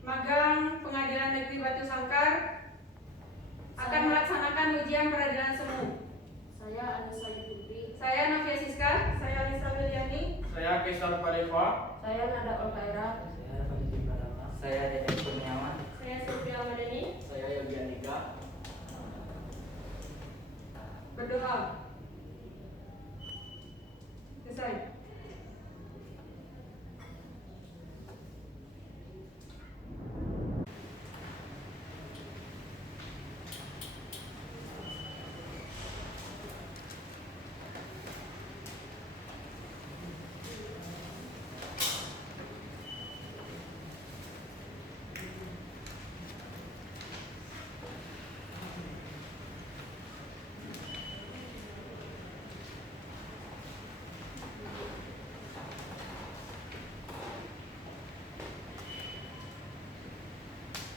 Magang Pengadilan Negeri Batu Sangkar akan melaksanakan ujian peradilan semu. Saya Anissa Putri. Saya Novia Siska. Saya Lisa Wiliani. Saya Kesar Pareva. Saya Nada Olkaira. Saya Fadli Pradama. Saya Dedek Kurniawan. Saya Sofia Madani. Saya Yogi Andika. Berdoa. Selesai.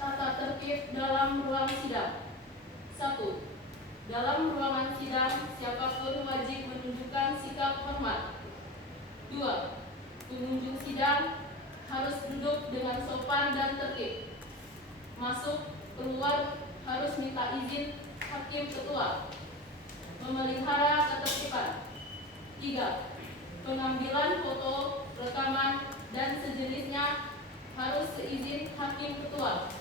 Tata tertib dalam ruang sidang. 1. Dalam ruangan sidang, siapapun wajib menunjukkan sikap hormat. 2. Pengunjung sidang harus duduk dengan sopan dan tertib. Masuk, keluar harus minta izin hakim ketua. Memelihara ketertiban. 3. Pengambilan foto, rekaman, dan sejenisnya harus seizin hakim ketua.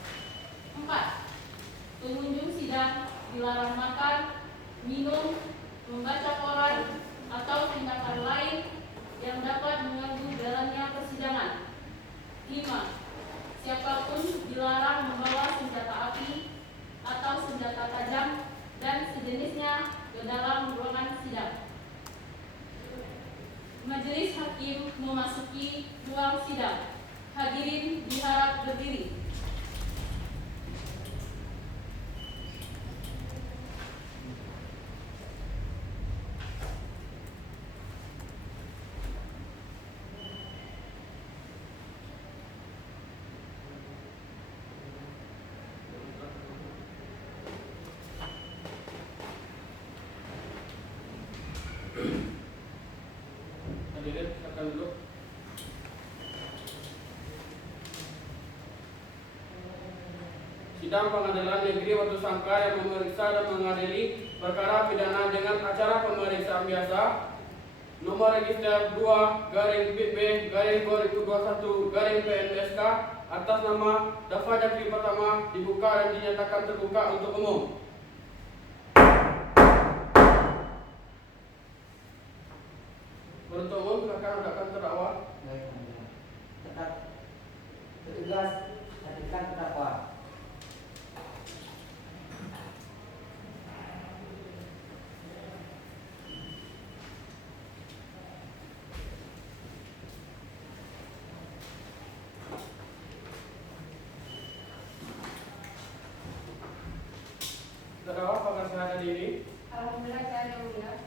4. Pengunjung sidang dilarang makan, minum, membaca koran, atau tindakan lain yang dapat mengganggu jalannya persidangan. 5. Siapapun dilarang membawa senjata api atau senjata tajam dan sejenisnya ke dalam ruangan sidang. Majelis hakim memasuki ruang sidang. Hadirin diharap berdiri. Hadirin silakan duduk. Sidang Pengadilan Negeri Batu Sangkar yang memeriksa dan mengadili perkara pidana dengan acara pemeriksaan biasa nomor register 2/BB/2021/PNSK atas nama Dafa Jakri Pertama dibuka dan dinyatakan terbuka untuk umum. Penuntut umum silakan hadapkan terdakwa. Baik, tetap tegas hadirkan terdakwa. Terdakwa apakah sehat hari ini? Alhamdulillah saya yang mulia.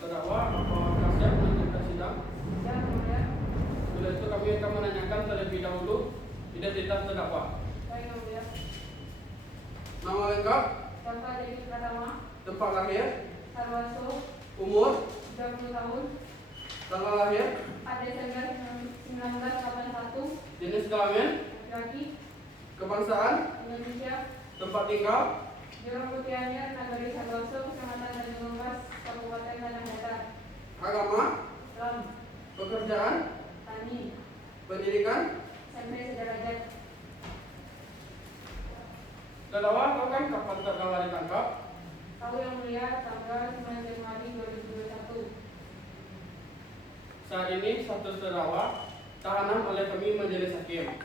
Terdakwa apakah siap melanjutkan sidang? Ya mulia. Setelah itu kami akan menanyakan terlebih dahulu identitas terdakwa. Baik yang mulia. Nama lengkap, Dafa Jakri Pertama. tempat lahir, Sarwaso. umur, 30 tahun. tanggal lahir, 4 Desember 1981. jenis kelamin, Laki. kebangsaan, Indonesia. tempat tinggal, Jurang Putih Anyar, Nagari Sarwaso, Kecamatan Tanjung Mas, Kabupaten Tanah Datar. agama, Islam. pekerjaan, Tani. pendidikan. SMP sederajat. Terdakwa tahu kan kapan terdakwa ditangkap? Tahu yang mulia, tanggal 9 Januari 2021. Saat ini status terdakwa tahanan oleh kami majelis hakim.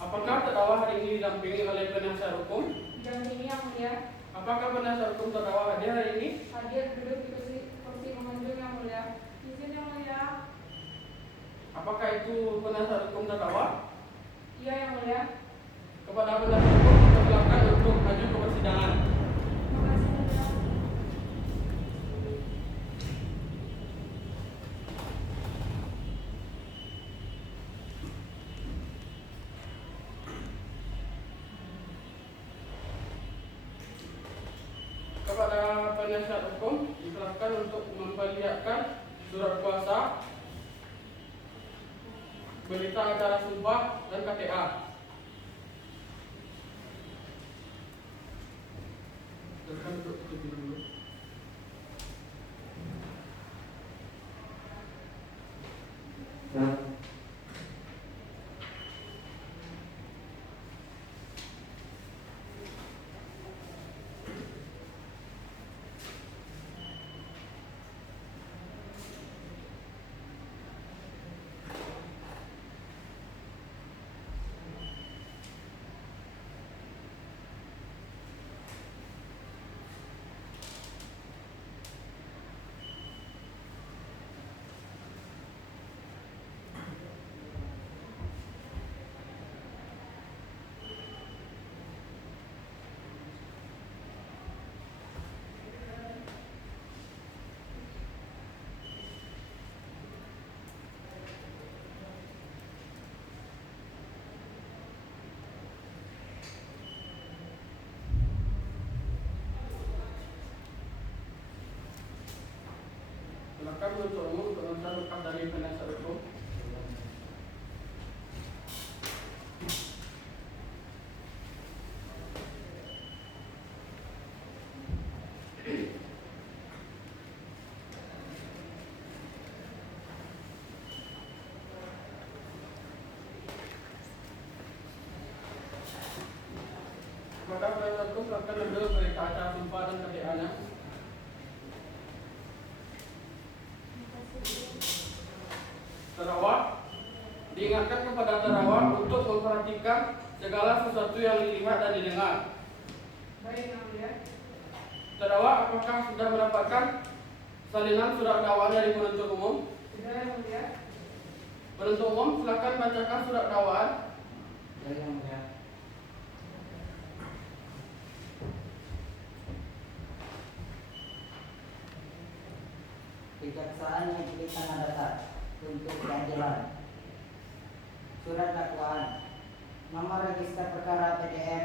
Apakah terdakwa hari ini didampingi oleh penasihat hukum? Didampingi yang mulia. Apakah penasihat hukum terdakwa hadir hari ini? Hadir duduk di kursi pengunjung yang mulia. Izin yang mulia. Apakah itu penasihat hukum terdakwa? Iya yang mulia. Kepada penasihat hukum dipersilakan untuk maju ke persidangan. Terima kasih mulia. Kepada penasihat hukum dipersilakan untuk memperlihatkan surat kuasa berita acara sumpah dan KTA. Silakan duduk dulu. Silakan menuntut umum untuk mencari lepas dari penasihat hukum. Maka penasihat hukum silakan ambil berita acara sumpah dan KTA-nya. Terdakwa diingatkan kepada terdakwa untuk memperhatikan segala sesuatu yang dilihat dan didengar. Baik, Yang Mulia. Terdakwa apakah sudah mendapatkan salinan surat dakwaan dari penuntut umum? Sudah, Yang Mulia. Penuntut umum silakan bacakan surat dakwaan. Yang Mulia. Kejaksaan yang diberi tanda data untuk keadilan. Surat dakwaan nomor register perkara PDM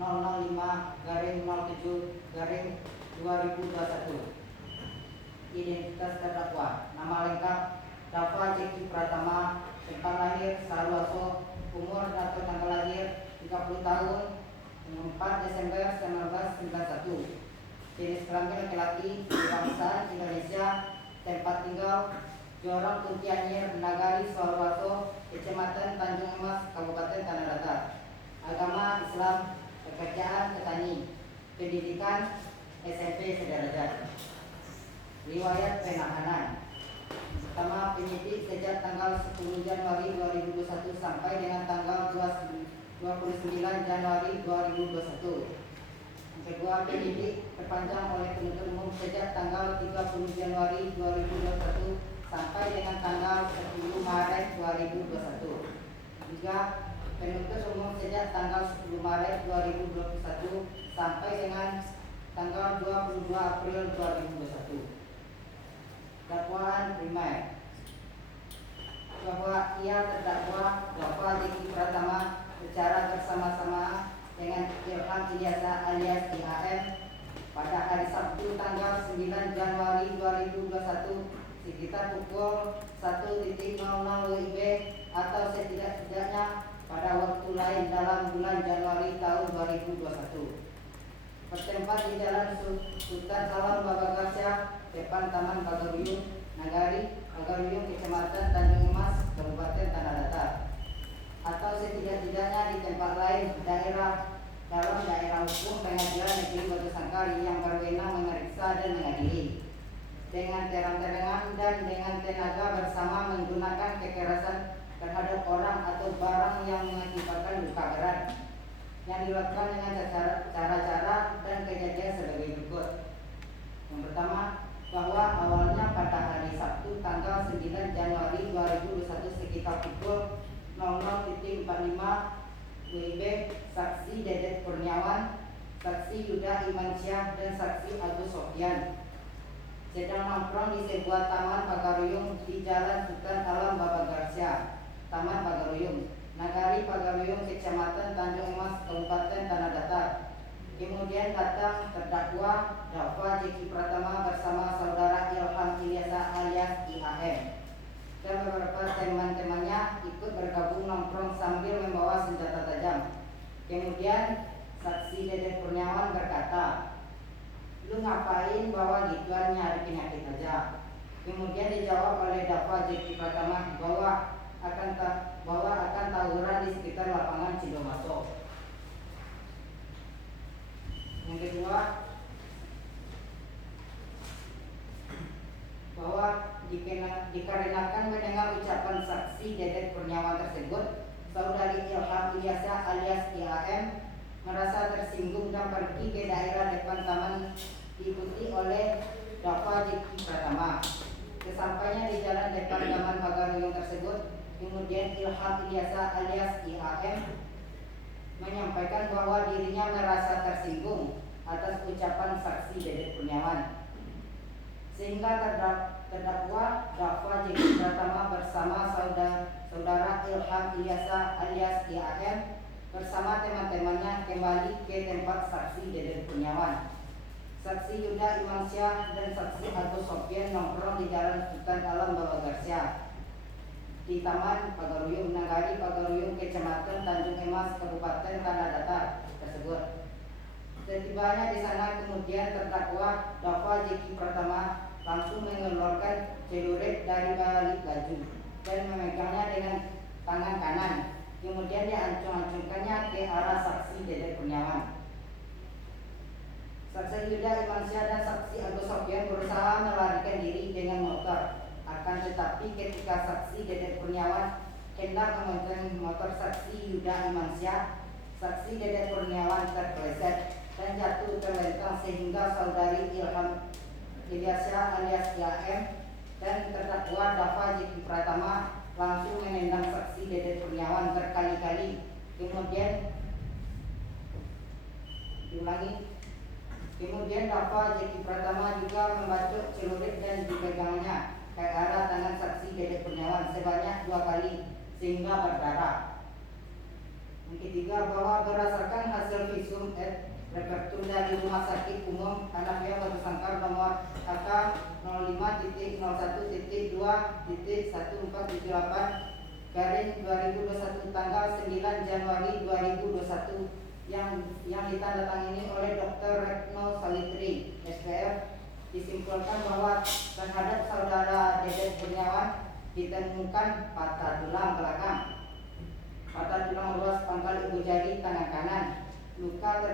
005-07-2021. Identitas terdakwa: nama lengkap Dafa Jeki Pratama, tempat lahir Saruaso, umur atau tanggal lahir 30 tahun 4 Desember 1991, jenis kelamin laki-laki, bangsa Indonesia, tempat tinggal Jorong Kuntianyir, Nagari Saruaso, Kecamatan Tanjung Emas, Kabupaten Tanah Datar. Agama Islam, pekerjaan petani, pendidikan SMP sederajat. Riwayat penahanan: pertama, penyidik sejak tanggal 10 Januari 2021 sampai dengan tanggal 29 Januari 2021. Kedua, penyidik terpanjang oleh penuntut umum sejak tanggal 30 Januari 2021 sampai dengan tanggal 10 Maret 2021. Tiga, penuntut umum sejak tanggal 10 Maret 2021 sampai dengan tanggal 22 April 2021. Dakwaan primer bahwa ia terdakwa Dafa Jeki Pratama secara bersama-sama dengan Ilham Ilyasa alias IHM pada hari Sabtu tanggal 9 Januari 2021 sekitar pukul 1.00 WIB atau setidak-tidaknya pada waktu lain dalam bulan Januari tahun 2021. Bertempat di Jalan Sultan Salam Babagasya, depan Taman Bagaruyung, Nagari, Bagaruyung, Kecamatan Tanjung Emas, Kabupaten Tanah Datar, atau setidak-tidaknya di tempat lain dalam daerah hukum Pengadilan Negeri Batu Sangkar yang berwenang memeriksa dan mengadili dengan terang-terangan dan dengan tenaga bersama menggunakan kekerasan terhadap orang atau barang yang mengakibatkan luka berat, yang dilakukan dengan cara-cara dan kejadian sebagai berikut. Yang pertama, bahwa awalnya pada hari Sabtu tanggal 9 Januari 2021 sekitar pukul 00.45 WIB, saksi Dedet Kurniawan, saksi Yuda Imansyah, dan saksi Agus Sofyan sedang nongkrong di sebuah taman Bagaruyung di Jalan Sultan Alam Babagasya, Taman Bagaruyung, Nagari Bagaruyung, Kecamatan Tanjung Emas, Kabupaten Tanah Datar. Kemudian datang terdakwa Dafa Jeki Pratama bersama saudara Ilham Ilyasa alias IHM dan beberapa teman-temannya ikut nongkrong sambil membawa senjata tajam. Kemudian saksi Deden Kurniawan berkata, "Lu ngapain bawa gituan, nyari penyakit aja?" Kemudian dijawab oleh Dava Jeki Pratama bahwa akan tawuran di sekitar lapangan Cidomaso. Yang kedua, bahwa dikarenakan mendengar ucapan saksi Deden Kurniawan tersebut, Saudari Ilham Ilyasa alias IAM merasa tersinggung dan pergi ke daerah depan taman diikuti oleh Dava Jeki Pratama. Sesampainya di jalan depan taman Pagaruyung tersebut, kemudian Ilham Ilyasa alias IAM menyampaikan bahwa dirinya merasa tersinggung atas ucapan saksi Deden Kurniawan, sehingga terdakwa Dava Jeki Pratama bersama saudara Ilham Ilyasa alias IAM bersama teman-temannya kembali ke tempat saksi Deden Kurniawan. Saksi Yuda Imansyah dan saksi Agus Sofyan nongkrong di Jalan Sultan Alam Bawagarsya di Taman Pagaruyung, Nagari Pagaruyung, Kecamatan Tanjung Emas, Kabupaten Tanah Datar tersebut. Setibanya di sana, kemudian terdakwa Dava Jeki Pratama langsung mengeluarkan celurit dari balik baju dan memegangnya dengan tangan kanan. Kemudian diancung-ancungkannya ke arah saksi Deden Kurniawan. Saksi Yuda Imansyah dan saksi Agus Sofyan berusaha melarikan diri dengan motor. Akan tetapi ketika saksi Deden Kurniawan hendak memegang motor saksi Yuda Imansyah, saksi Deden Kurniawan terpeleset dan jatuh terlentang sehingga saudari Ilham Ilyasa alias IAM dan terdakwa Dava Jeki Pratama langsung menendang saksi Deden Kurniawan berkali-kali. Kemudian Dava Jeki Pratama juga membacok celurit dan dipegangnya ke arah tangan saksi Deden Kurniawan sebanyak 2 kali sehingga berdarah. Yang ketiga, bahwa berdasarkan hasil visum et repertum dari Rumah Sakit Umum Hanafiah Batu Sangkar nomor AK 05.01.2.1478 tanggal 9 Januari 2021 yang ditandatangani oleh Dr. Retno Salitri SPF, disimpulkan bahwa terhadap saudara Deden Kurniawan ditemukan patah tulang belakang, patah tulang ruas pangkal ibu jari tangan kanan, luka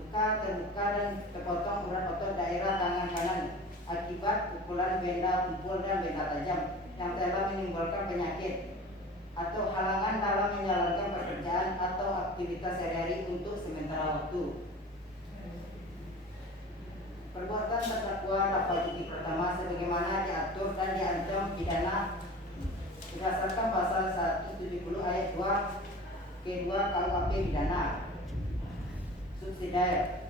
terbuka dan terpotong urat otot daerah tangan kanan akibat pukulan benda tumpul dan benda tajam yang telah menimbulkan penyakit atau halangan dalam menjalankan pekerjaan atau aktivitas sehari-hari untuk sementara waktu. Perbuatan terdakwa Dava Jeki Pratama sebagaimana diatur dan diancam pidana berdasarkan pasal 170 ayat 2 ke 2 KUHP pidana subsidiar.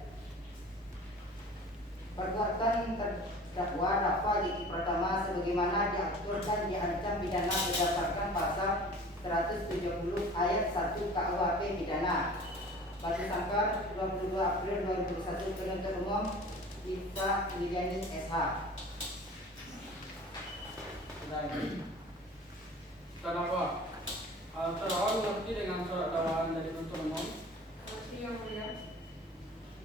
Perbuatan terdakwa Dava Jeki Pratama sebagaimana diatur dan diancam pidana berdasarkan pasal 170 ayat 1 KUHP pidana. Batu Sangkar 22 April 2021. Penuntut umum Ita Liliani SH. Terdakwa mengerti dengan surat dakwaan dari penuntut umum. Yang mulia,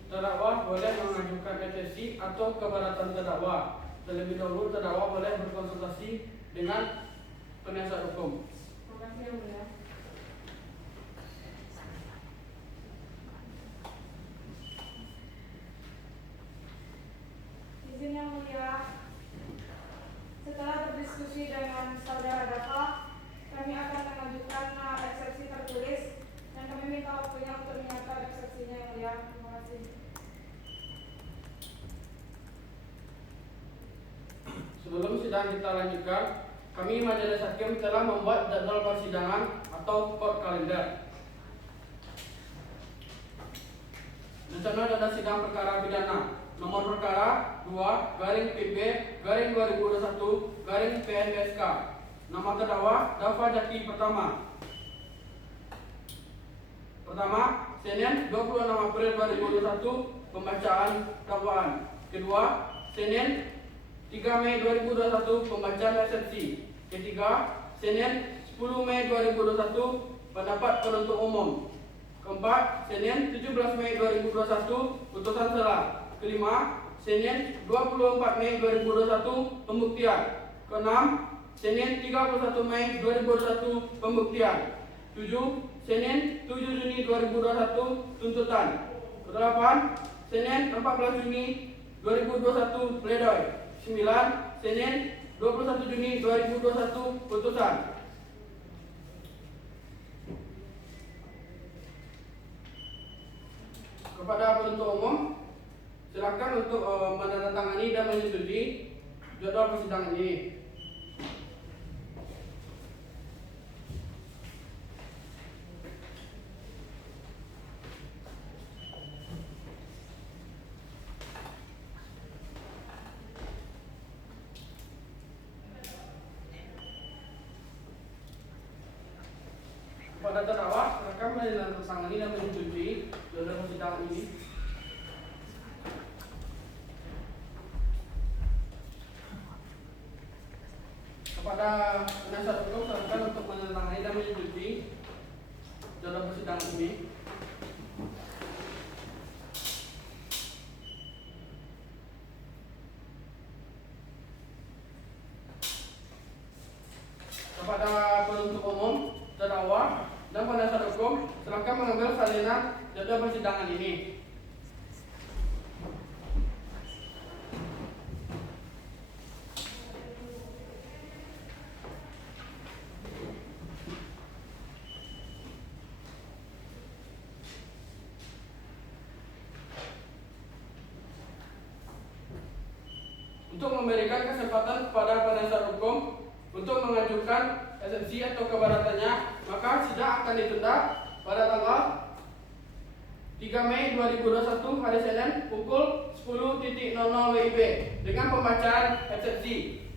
Terdakwa boleh mengajukan eksepsi atau keberatan terdakwa. Terlebih dahulu terdakwa boleh berkonsultasi dengan penasihat hukum. terima kasih yang mulia. Izin yang mulia, setelah berdiskusi dengan saudara Dava, kami akan mengajukan eksepsi tertulis dan kami minta waktunya untuk menyiapkan eksepsinya yang mulia. Terima kasih. Sebelum sidang kita lanjutkan, kami Majelis Hakim telah membuat jadwal persidangan atau court kalender. Rencana data sidang perkara pidana nomor perkara 2/PP/2021/PNBSK. Nama terdakwa Dava Jeki Pratama. Pertama, Senin 26 April 2021 pembacaan dakwaan. Kedua, Senin 3 Mei 2021 pembacaan eksepsi. Ketiga, Senin 10 Mei 2021 pendapat penuntut umum. Keempat, Senin 17 Mei 2021, putusan serah. Kelima, Senin 24 Mei 2021, pembuktian. Keenam, Senin 31 Mei 2021, pembuktian. 7. Senin 7 Juni 2021, tuntutan. Kedelapan, Senin 14 Juni 2021, pledoi. 9. Senin 21 Juni 2021, putusan. Kepada penuntut umum, silakan untuk menandatangani dan menyetujui jadwal persidangan ini. Kepada terdakwa, silakan menandatangani dan menyetujui jadwal persidangan ini. Kepada penasihat hukum, silakan untuk menandatangani dan menyetujui jadwal persidangan ini. Kepada penuntut umum, terdakwa, dan penasihat hukum, silakan mengambil salinan jadwal persidangan ini. Untuk memberikan kesempatan kepada penasihat hukum untuk mengajukan eksepsi atau keberatannya, maka sidang akan ditunda pada tanggal 3 Mei 2021 hari Senin pukul 10.00 WIB dengan pembacaan eksepsi.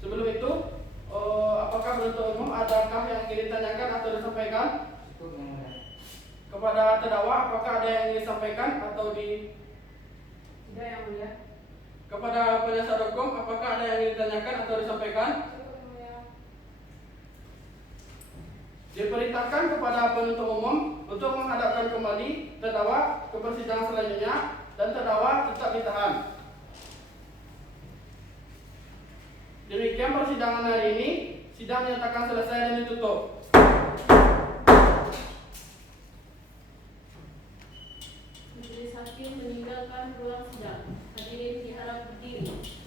Sebelum itu, apakah penuntut umum adakah yang ingin ditanyakan atau disampaikan? Cukup yang mulia. Kepada terdakwa, apakah ada yang ingin disampaikan atau di? Tidak yang mulia. Kepada penasihat hukum, apakah ada yang ingin ditanyakan atau disampaikan? Cukup yang mulia. Diperintahkan kepada penuntut umum untuk menghadapkan kembali terdakwa ke persidangan selanjutnya dan terdakwa tetap ditahan. Demikian persidangan hari ini, sidang dinyatakan selesai dan ditutup. Majelis hakim meninggalkan ruang sidang. Hadirin diharap berdiri.